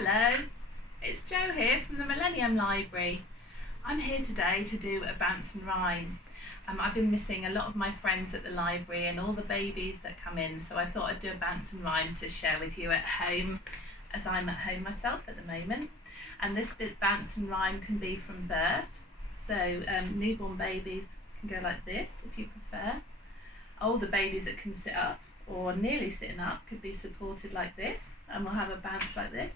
Hello, it's Jo here from the Millennium Library. I'm here today to do a bounce and rhyme. I've been missing a lot of my friends at the library and all the babies that come in, so I thought I'd do a bounce and rhyme to share with you at home, as I'm at home myself at the moment. And this bit bounce and rhyme can be from birth, so newborn babies can go like this if you prefer. Older babies that can sit up or nearly sitting up could be supported like this, and we'll have a bounce like this.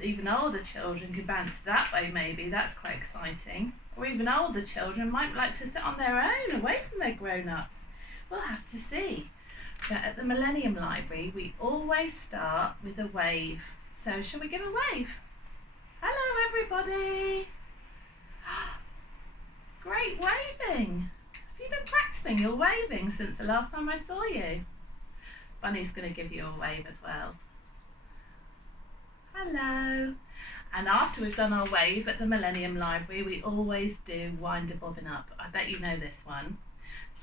Even older children could bounce that way maybe, that's quite exciting. Or even older children might like to sit on their own, away from their grown-ups. We'll have to see. But at the Millennium Library, we always start with a wave. So shall we give a wave? Hello everybody! Great waving! Have you been practicing your waving since the last time I saw you? Bunny's going to give you a wave as well. Hello. And after we've done our wave at the Millennium Library, we always do wind a bobbin up. I bet you know this one.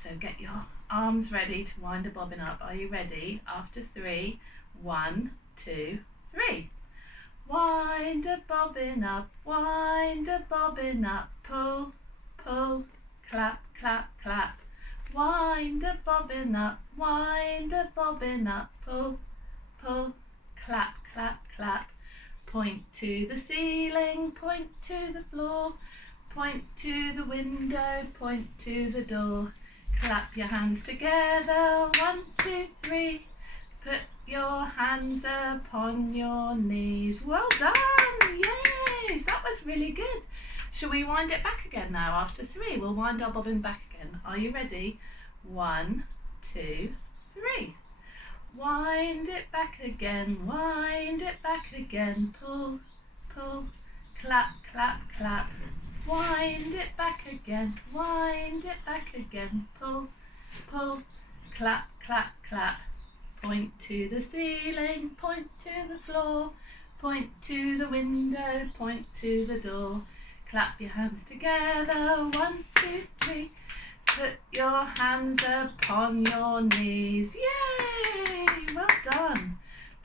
So get your arms ready to wind a bobbin up. Are you ready? After 3, 1, 2, 3. Wind a bobbin up, pull, pull, clap, clap, clap. Wind a bobbin up, pull, pull, clap, clap, clap. Point to the ceiling, point to the floor, point to the window, point to the door. Clap your hands together, 1, 2, 3. Put your hands upon your knees. Well done, yes, that was really good. Shall we wind it back again now after 3? We'll wind our bobbin back again. Are you ready? 1, 2, 3. Wind it back again, pull, pull, clap, clap, clap. Wind it back again, pull, pull, clap, clap, clap. Point to the ceiling, point to the floor, point to the window, point to the door. Clap your hands together, 1, 2, 3. Put your hands upon your knees. Yay! Well done.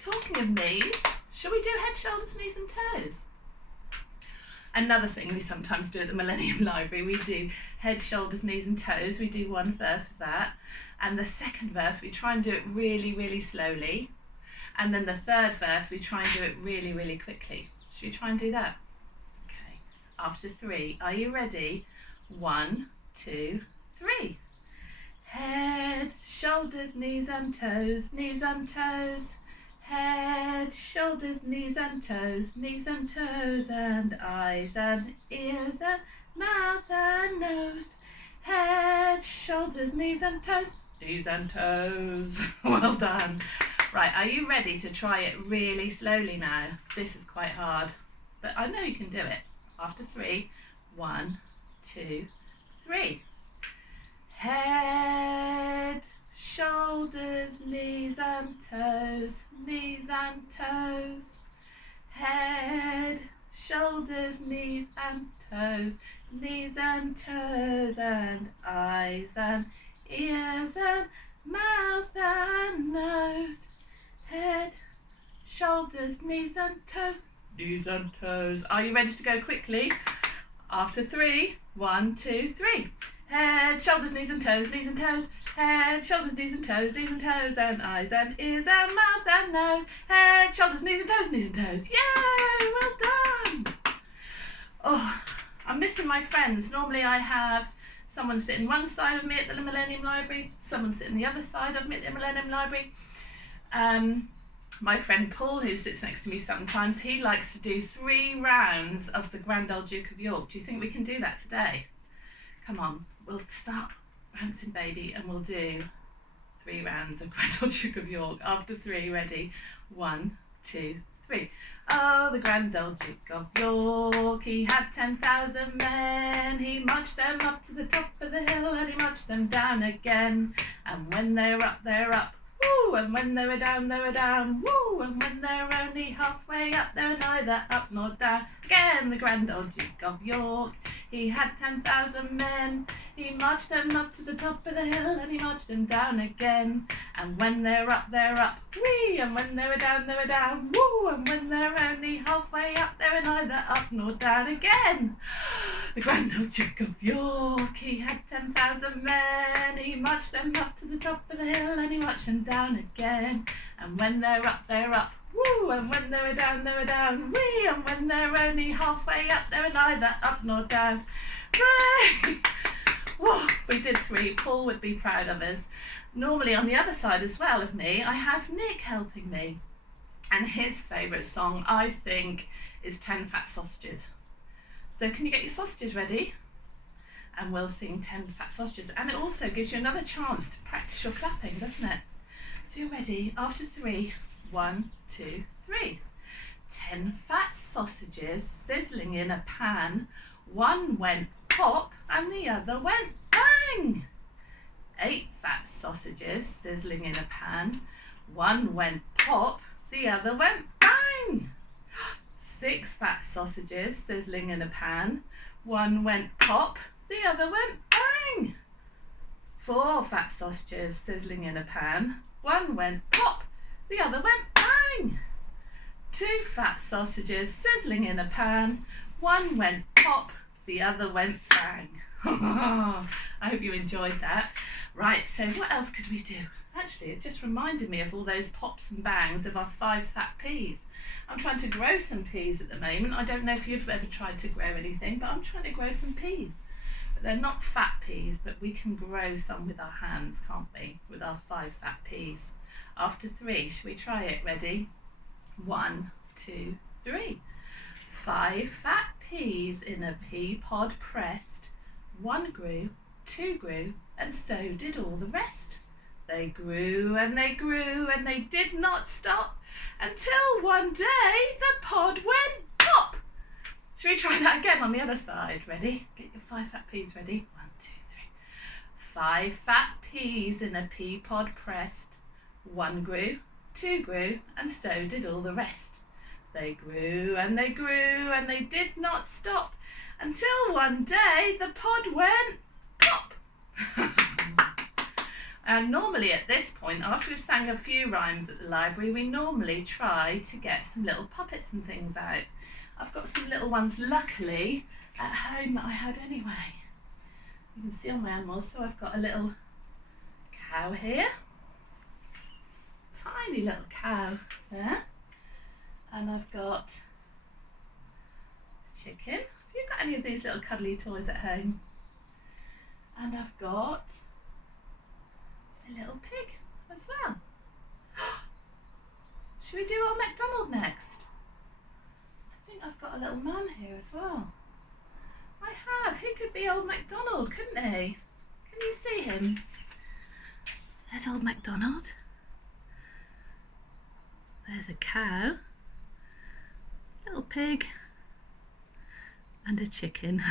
Talking of knees, shall we do head, shoulders, knees and toes? Another thing we sometimes do at the Millennium Library, we do head, shoulders, knees and toes. We do one verse of that. And the second verse, we try and do it really, really slowly. And then the third verse, we try and do it really, really quickly. Should we try and do that? Okay. After 3, are you ready? 1, 2, 3. Head, shoulders, knees and toes, knees and toes. Head, shoulders, knees and toes, knees and toes. And eyes and ears and mouth and nose. Head, shoulders, knees and toes, knees and toes. Well done. Right, are you ready to try it really slowly now? This is quite hard, but I know you can do it. After 3, 1, 2, 3. Head, shoulders, knees and toes, knees and toes. Head, shoulders, knees and toes, knees and toes. And eyes and ears and mouth and nose. Head, shoulders, knees and toes, knees and toes. Are you ready to go quickly? After 3, 1, 2, 3. Head, shoulders, knees and toes, knees and toes. Head, shoulders, knees and toes, knees and toes. And eyes and ears and mouth and nose. Head, shoulders, knees and toes, knees and toes. Yay! Well done! Oh, I'm missing my friends. Normally I have someone sitting one side of me at the Millennium Library, someone sitting the other side of me at the Millennium Library. My friend Paul, who sits next to me sometimes, he likes to do 3 rounds of the Grand Old Duke of York. Do you think we can do that today? Come on, we'll start bouncing baby and we'll do 3 rounds of Grand Old Duke of York. After 3, ready? 1, 2, 3. Oh, the Grand Old Duke of York, he had 10,000 men. He marched them up to the top of the hill and he marched them down again. And when they were up, they were up. Woo! And when they were down, they were down. Woo! And when they were only halfway up, they were neither up nor down. again. The grand old Duke of York, he had 10,000 men. He marched them up to the top of the hill, and he marched them down again. And when they're up, whee! And when they were down, woo! And when they're only halfway up, they were neither up nor down again. The grand old Duke of York, he had 10,000 men. He marched them up to the top of the hill, and he marched them down again. And when they're up, woo! And when they were down, whee! And when they're only halfway up, they were neither up nor down. Hooray! Whoa, we did 3. Paul would be proud of us. Normally on the other side as well of me, I have Nick helping me. And his favourite song, I think, is 10 Fat Sausages. So can you get your sausages ready? And we'll sing 10 Fat Sausages. And it also gives you another chance to practice your clapping, doesn't it? So you're ready. After 3, 1, 2, 3. 10 fat sausages sizzling in a pan. One went pop and the other went bang. 8 fat sausages sizzling in a pan. One went pop, the other went bang. 6 fat sausages sizzling in a pan. One went pop, the other went bang. 4 fat sausages sizzling in a pan. One went pop, the other went bang. 2 fat sausages sizzling in a pan. One went pop, the other went bang. I hope you enjoyed that. Right, so what else could we do? Actually, it just reminded me of all those pops and bangs of our 5 fat peas. I'm trying to grow some peas at the moment. I don't know if you've ever tried to grow anything, but I'm trying to grow some peas. But they're not fat peas, but we can grow some with our hands, can't we? With our 5 fat peas. After 3, shall we try it? Ready? 1, 2, 3. 5 fat peas in a pea pod pressed. 1 grew, 2 grew, and so did all the rest. They grew and they grew and they did not stop until one day the pod went pop. Shall we try that again on the other side? Ready? Get your 5 fat peas ready. 1, 2, 3. 5 fat peas in a pea pod pressed. 1 grew, 2 grew, and so did all the rest. They grew and they grew and they did not stop until one day the pod went pop. And normally at this point, after we've sang a few rhymes at the library, we normally try to get some little puppets and things out. I've got some little ones, luckily, at home that I had anyway. You can see on my animals, so I've got a little cow here. Tiny little cow there. And I've got a chicken. Have you got any of these little cuddly toys at home? And I've got a little pig as well. Should we do Old Macdonald next? I think I've got a little man here as well. I have. He could be Old Macdonald, couldn't he? Can you see him? There's Old Macdonald. There's a cow. Little pig and a chicken.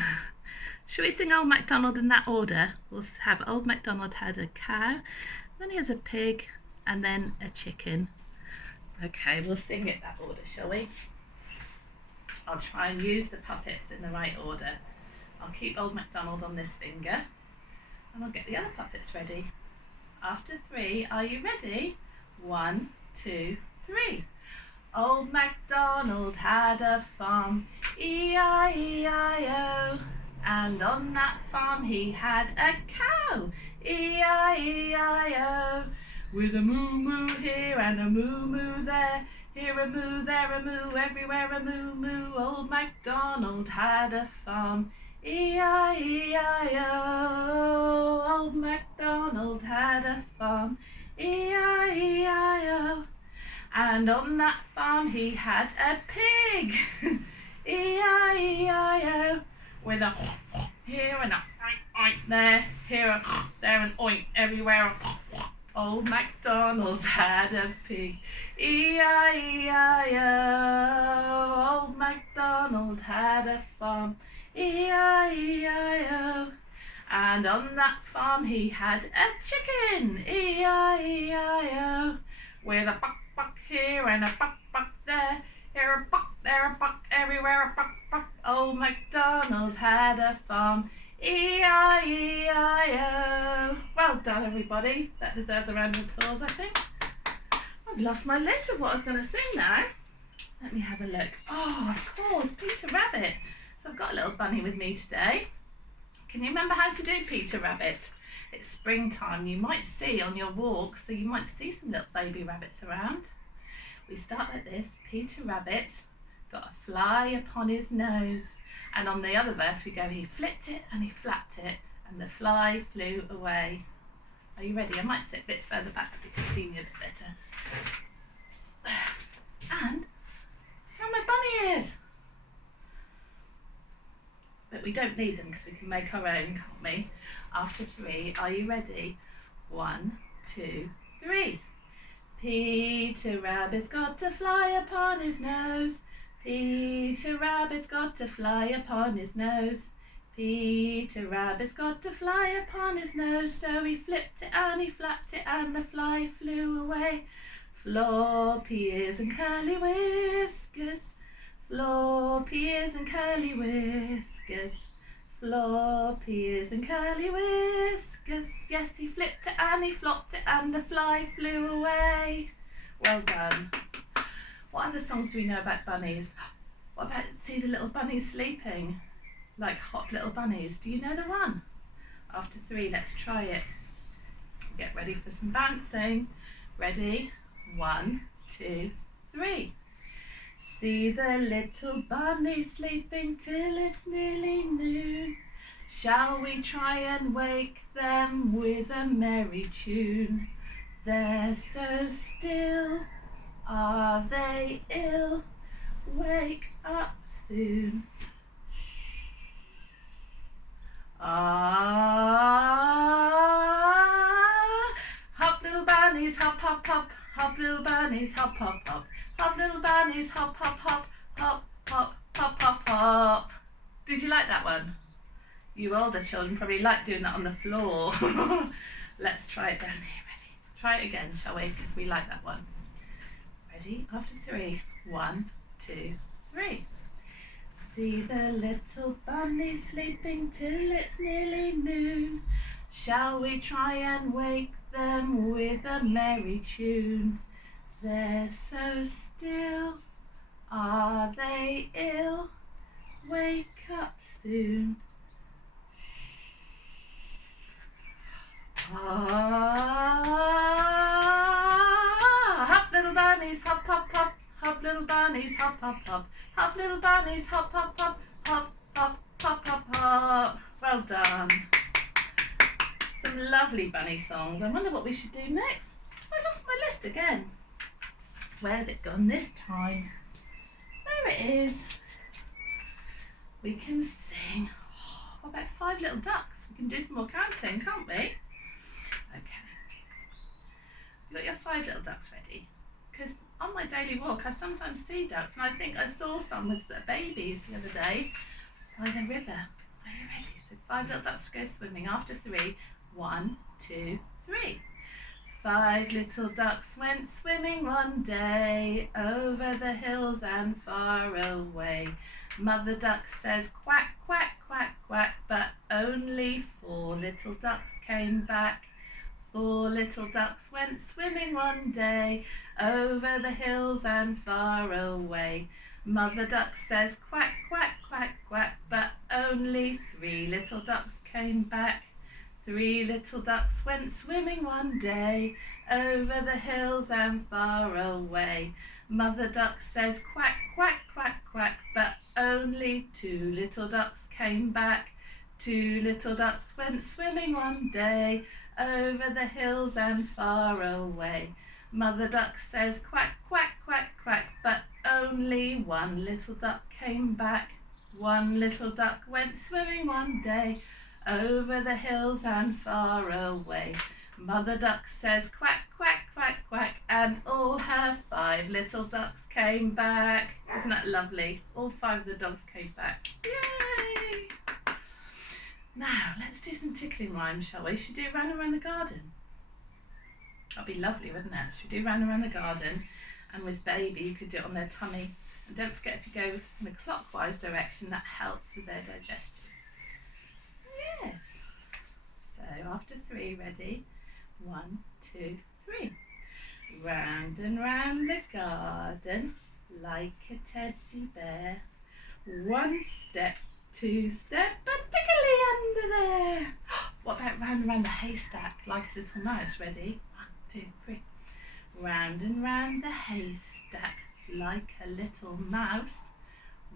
Shall we sing Old Macdonald in that order? We'll have Old Macdonald had a cow, then he has a pig, and then a chicken. Okay, we'll sing it that order, shall we? I'll try and use the puppets in the right order. I'll keep Old Macdonald on this finger, and I'll get the other puppets ready. After 3, are you ready? 1, 2, 3. Old Macdonald had a farm, E-I-E-I-O, and on that farm he had a cow, E-I-E-I-O, with a moo-moo here and a moo-moo there, here a moo, there a moo, everywhere a moo-moo. Old Macdonald had a farm, E-I-E-I-O, Old Macdonald had a farm, E-I-E-I-O. And on that farm he had a pig, E-I-E-I-O, with a here and a oink oink there, here a there and oink everywhere. Old Macdonald had a pig, E-I-E-I-O, Old Macdonald had a farm, E-I-E-I-O. And on that farm he had a chicken, E-I-E-I-O, with a buck buck here and a buck buck there, here a buck, there a buck, everywhere a buck buck. Old Macdonald had a farm, E-I-E-I-O. Well done, everybody. That deserves a round of applause, I think. I've lost my list of what I was going to sing now. Let me have a look. Oh, of course, Peter Rabbit. So I've got a little bunny with me today. Can you remember how to do Peter Rabbit? It's springtime. You might see on your walks, so you might see some little baby rabbits around. We start like this. Peter Rabbit's got a fly upon his nose. And on the other verse we go, he flipped it and he flapped it and the fly flew away. Are you ready? I might sit a bit further back so you can see me a bit better. And found my bunny ears. But we don't need them because we can make our own, can't we? After 3, are you ready? 1, 2, 3. Peter Rabbit's got a fly upon his nose. Peter Rabbit's got a fly upon his nose. Peter Rabbit's got a fly upon his nose. So he flipped it and he flapped it and the fly flew away. Floppy ears and curly whiskers. Floppy ears and curly whiskers. Floppy ears and curly whiskers. Yes, he flipped it and he flopped it and the fly flew away. Well done. What other songs do we know about bunnies? What about See the Little Bunnies Sleeping? Like Hot Little Bunnies. Do you know the one? After 3, let's try it. Get ready for some bouncing. Ready? 1, 2, 3. See the little bunnies sleeping till it's nearly noon. Shall we try and wake them with a merry tune? They're so still, are they ill? Wake up soon. Ah, hop little bunnies, hop, hop, hop. Hop little bunnies, hop, hop, hop. Hop little bunnies, hop, hop, hop. Hop, hop, hop, hop, hop. Did you like that one? You older children probably like doing that on the floor. Let's try it down here. Ready? Try it again, shall we? Because we like that one. Ready? After 3. 1, 2, 3. See the little bunnies sleeping till it's nearly noon. Shall we try and wake them with a merry tune? They're so still, are they ill? Wake up soon. Ah, hop little bunnies, hop, hop, hop. Hop little bunnies, hop, hop, hop. Hop little bunnies, hop, hop, hop. Hop, hop, hop, hop, hop. Well done. Some lovely bunny songs. I wonder what we should do next. I lost my list again. Where's it gone this time? There it is. We can sing. Oh, what about 5 Little Ducks? We can do some more counting, can't we? Okay. You got your 5 Little Ducks ready? Because on my daily walk I sometimes see ducks, and I think I saw some with babies the other day by the river. Are you ready? So 5 little ducks to go swimming. After 3. 1, 2, 3. 5 little ducks went swimming one day over the hills and far away. Mother duck says quack, quack, quack, quack, but only 4 little ducks came back. 4 little ducks went swimming one day over the hills and far away. Mother duck says quack, quack, quack, quack, but only 3 little ducks came back. 3 little ducks went swimming one day over the hills and far away. Mother duck says quack, quack, quack, quack, but only 2 little ducks came back. 2 little ducks went swimming one day over the hills and far away. Mother duck says quack, quack, quack, quack, but only 1 little duck came back. 1 little duck went swimming one day over the hills and far away. Mother duck says quack, quack, quack, quack, and all her 5 little ducks came back. Isn't that lovely? All 5 of the dogs came back. Yay! Now, let's do some tickling rhymes, shall we? Should we do round and round the garden? That'd be lovely, wouldn't it? Should we do round and round the garden? And with baby, you could do it on their tummy And don't forget, if you go in a clockwise direction, that helps with their digestion. Yes. So after 3, ready? 1, 2, 3. Round and round the garden like a teddy bear. 1 step, 2 step, but tickly under there. What about round and round the haystack like a little mouse? Ready? 1, 2, 3. Round and round the haystack like a little mouse.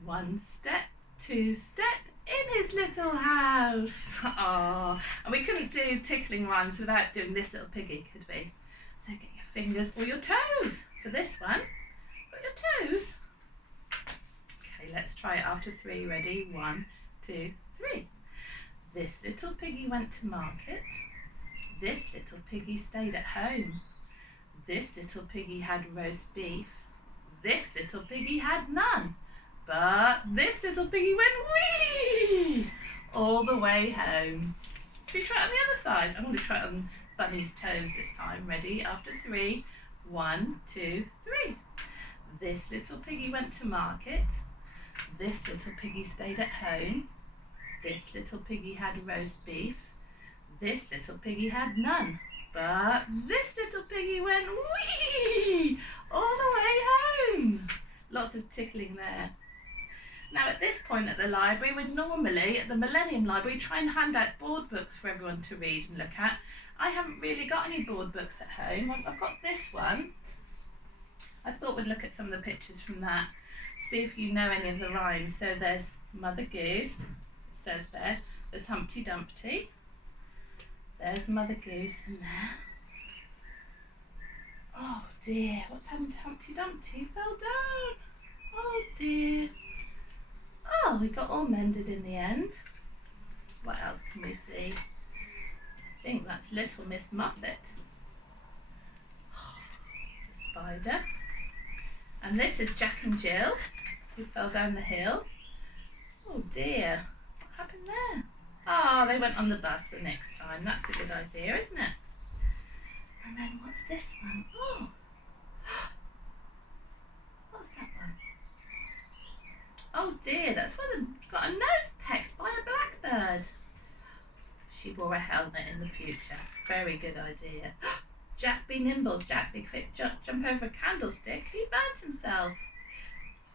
1 step, 2 step, in his little house. Oh, and we couldn't do tickling rhymes without doing this little piggy, could we? So get your fingers or your toes for this one. Got your toes? Okay, let's try it after 3. Ready? 1, 2, 3. This little piggy went to market. This little piggy stayed at home. This little piggy had roast beef. This little piggy had none. But this little piggy went wee all the way home. Should we try it on the other side? I'm going to try it on Bunny's toes this time. Ready? After 3. 1, 2, 3. This little piggy went to market. This little piggy stayed at home. This little piggy had roast beef. This little piggy had none. But this little piggy went wee all the way home. Lots of tickling there. Now at this point at the library, we'd normally, at the Millennium Library, try and hand out board books for everyone to read and look at. I haven't really got any board books at home. I've got this one. I thought we'd look at some of the pictures from that, see if you know any of the rhymes. So there's Mother Goose, it says there. There's Humpty Dumpty. There's Mother Goose in there. Oh dear, what's happened to Humpty Dumpty? He fell down. Oh dear. Oh, we got all mended in the end. What else can we see? I think that's Little Miss Muffet. The spider. And this is Jack and Jill, who fell down the hill. Oh dear, what happened there? Oh, they went on the bus the next time. That's a good idea, isn't it? And then what's this one? Oh, what's that one? Oh dear, that's one that got a nose pecked by a blackbird. She wore a helmet in the future. Very good idea. Jack be nimble, Jack be quick, jump over a candlestick. He burnt himself.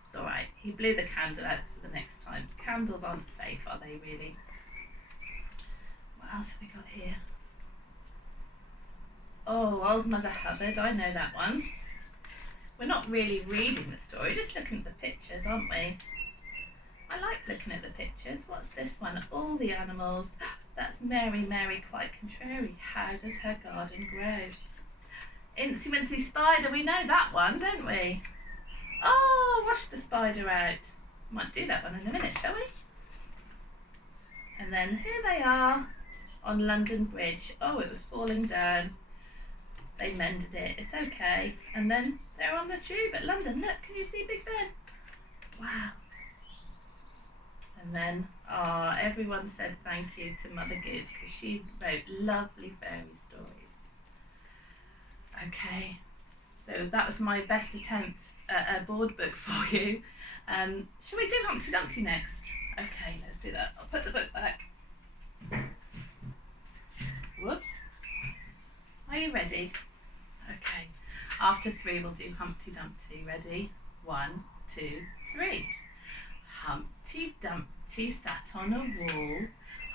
It's all right. He blew the candle out for the next time. Candles aren't safe, are they really? What else have we got here? Oh, Old Mother Hubbard. I know that one. We're not really reading the story, just looking at the pictures, aren't we? I like looking at the pictures. What's this one? All the animals. That's Mary, Mary, quite contrary. How does her garden grow? Incy Wincy Spider, we know that one, don't we? Oh, wash the spider out. Might do that one in a minute, shall we? And then here they are on London Bridge. Oh, it was falling down. They mended it, it's okay. And then they're on the tube at London. Look, can you see Big Ben? Wow. And then, everyone said thank you to Mother Goose because she wrote lovely fairy stories. Okay, so that was my best attempt at a board book for you. Shall we do Humpty Dumpty next? Okay, let's do that. I'll put the book back. Whoops. Are you ready? Okay. After 3, we'll do Humpty Dumpty. Ready? 1, 2, 3. Humpty Dumpty sat on a wall.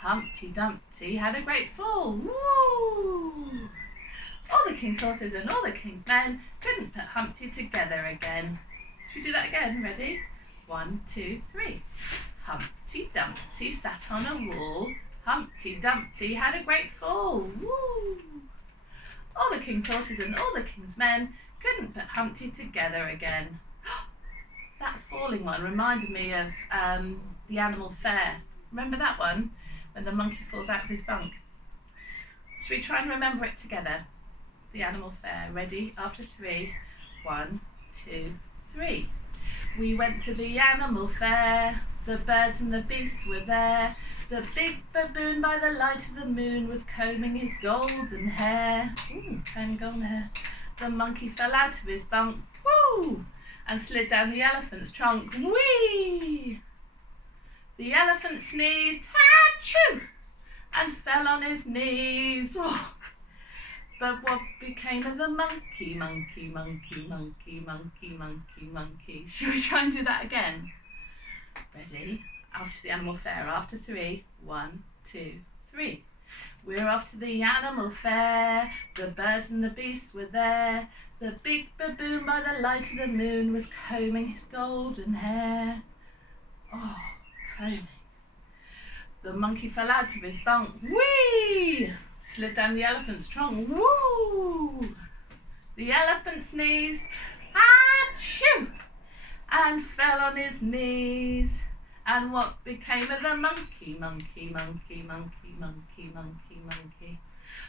Humpty Dumpty had a great fall. Woo! All the king's horses and all the king's men couldn't put Humpty together again. Should we do that again? Ready? 1, 2, 3. Humpty Dumpty sat on a wall. Humpty Dumpty had a great fall. Woo! All the king's horses and all the king's men couldn't put Humpty together again. That falling one reminded me of the Animal Fair. Remember that one? When the monkey falls out of his bunk. Should we try and remember it together? The Animal Fair. Ready? After 3. 1, 2, 3. We went to the Animal Fair. The birds and the beasts were there. The big baboon by the light of the moon was combing his golden hair. Ooh, combing golden hair. The monkey fell out of his bunk. Woo! and slid down the elephant's trunk. Whee! The elephant sneezed, achoo, and fell on his knees. Oh. But what became of the monkey, monkey, monkey, monkey, monkey, monkey, monkey? Shall we try and do that again? Ready? After the animal fair, after 3. 1, 2, 3. We're off to the animal fair, the birds and the beasts were there. The big baboon by the light of the moon was combing his golden hair. Oh, combing. The monkey fell out of his bunk, whee! Slid down the elephant's trunk, woo! The elephant sneezed, achoo! And fell on his knees. And what became of the monkey, monkey, monkey, monkey, monkey, monkey, monkey?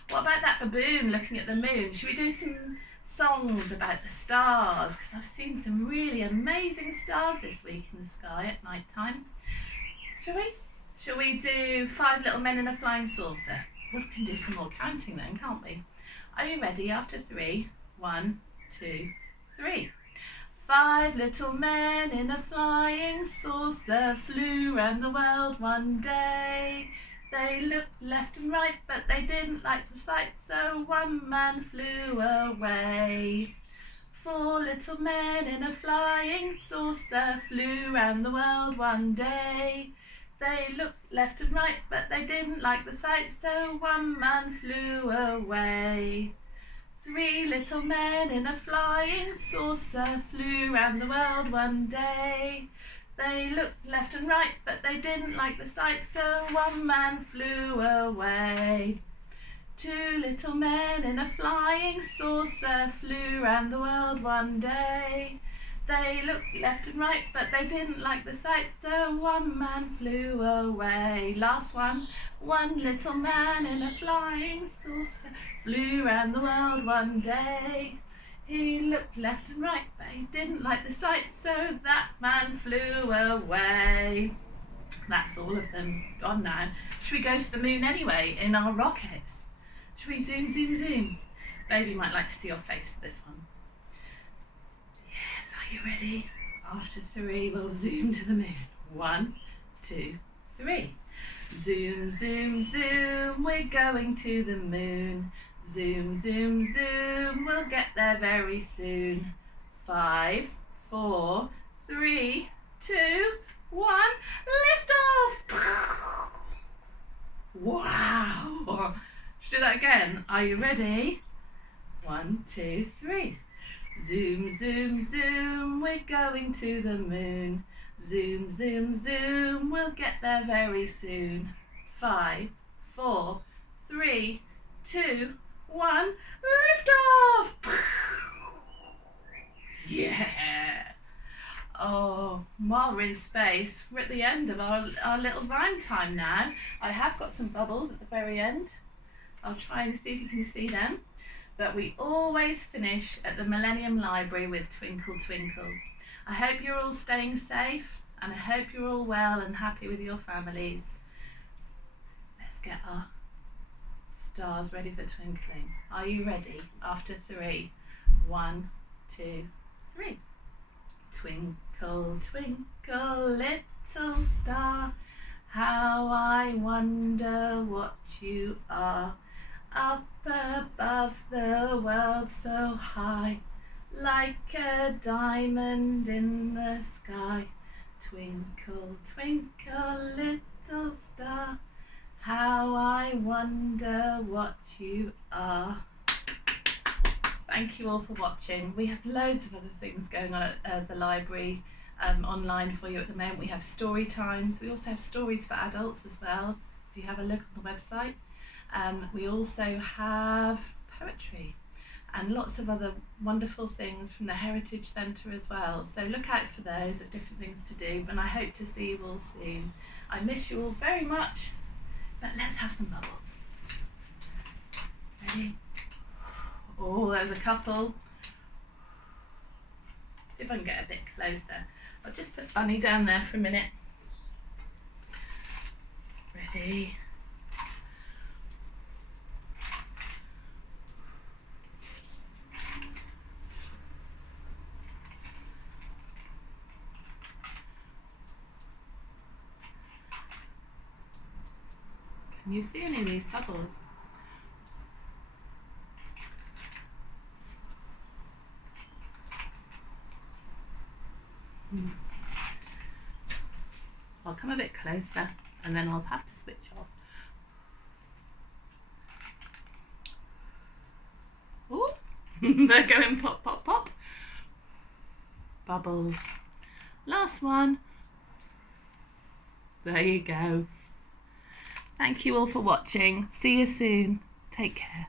What about that baboon looking at the moon? Should we do some songs about the stars? Because I've seen some really amazing stars this week in the sky at night time. Shall we? Shall we do 5 Little Men in a Flying Saucer? We can do some more counting then, can't we? Are you ready? After 3. 1, 2, 3. 5 little men in a flying saucer flew round the world one day. They looked left and right, but they didn't like the sight, so one man flew away. 4 little men in a flying saucer flew round the world one day. They looked left and right, but they didn't like the sight, so one man flew away. 3 little men in a flying saucer flew round the world one day. They looked left and right, but they didn't like the sight, so one man flew away. 2 little men in a flying saucer flew round the world one day. They looked left and right, but they didn't like the sight, so one man flew away. Last one. 1 little man in a flying saucer flew round the world one day. He looked left and right, but he didn't like the sight, so that man flew away. That's all of them gone now. Should we go to the moon anyway in our rockets? Should we zoom, zoom, zoom? Baby might like to see your face for this one. Yes, are you ready? After 3, we'll zoom to the moon. 1, 2, 3. Zoom, zoom, zoom, we're going to the moon. Zoom, zoom, zoom, we'll get there very soon. 5, 4, 3, 2, 1, lift off! Wow! Should we do that again? Are you ready? 1, 2, 3. Zoom, zoom, zoom, we're going to the moon. Zoom, zoom, zoom, we'll get there very soon. 5, 4, 3, 2, 1, lift off! Yeah! Oh, while we're in space, we're at the end of our little rhyme time now. I have got some bubbles at the very end. I'll try and see if you can see them. But we always finish at the Millennium Library with Twinkle Twinkle. I hope you're all staying safe, and I hope you're all well and happy with your families. Let's get our stars ready for twinkling. Are you ready? After 3. 1, 2, 3. Twinkle, twinkle, little star, how I wonder what you are. Up above the world so high, like a diamond in the sky. Twinkle, twinkle, little star, how I wonder what you are. Thank you all for watching. We have loads of other things going on at the library online for you at the moment. We have story times. We also have stories for adults as well, if you have a look on the website. We also have poetry and lots of other wonderful things from the Heritage Centre as well. So look out for those at different things to do, and I hope to see you all soon. I miss you all very much, but let's have some bubbles. Ready? Oh, there's a couple. See if I can get a bit closer. I'll just put Bunny down there for a minute. Ready? Can you see any of these bubbles? I'll come a bit closer and then I'll have to switch off. Oh, they're going pop, pop, pop. Bubbles. Last one. There you go. Thank you all for watching. See you soon. Take care.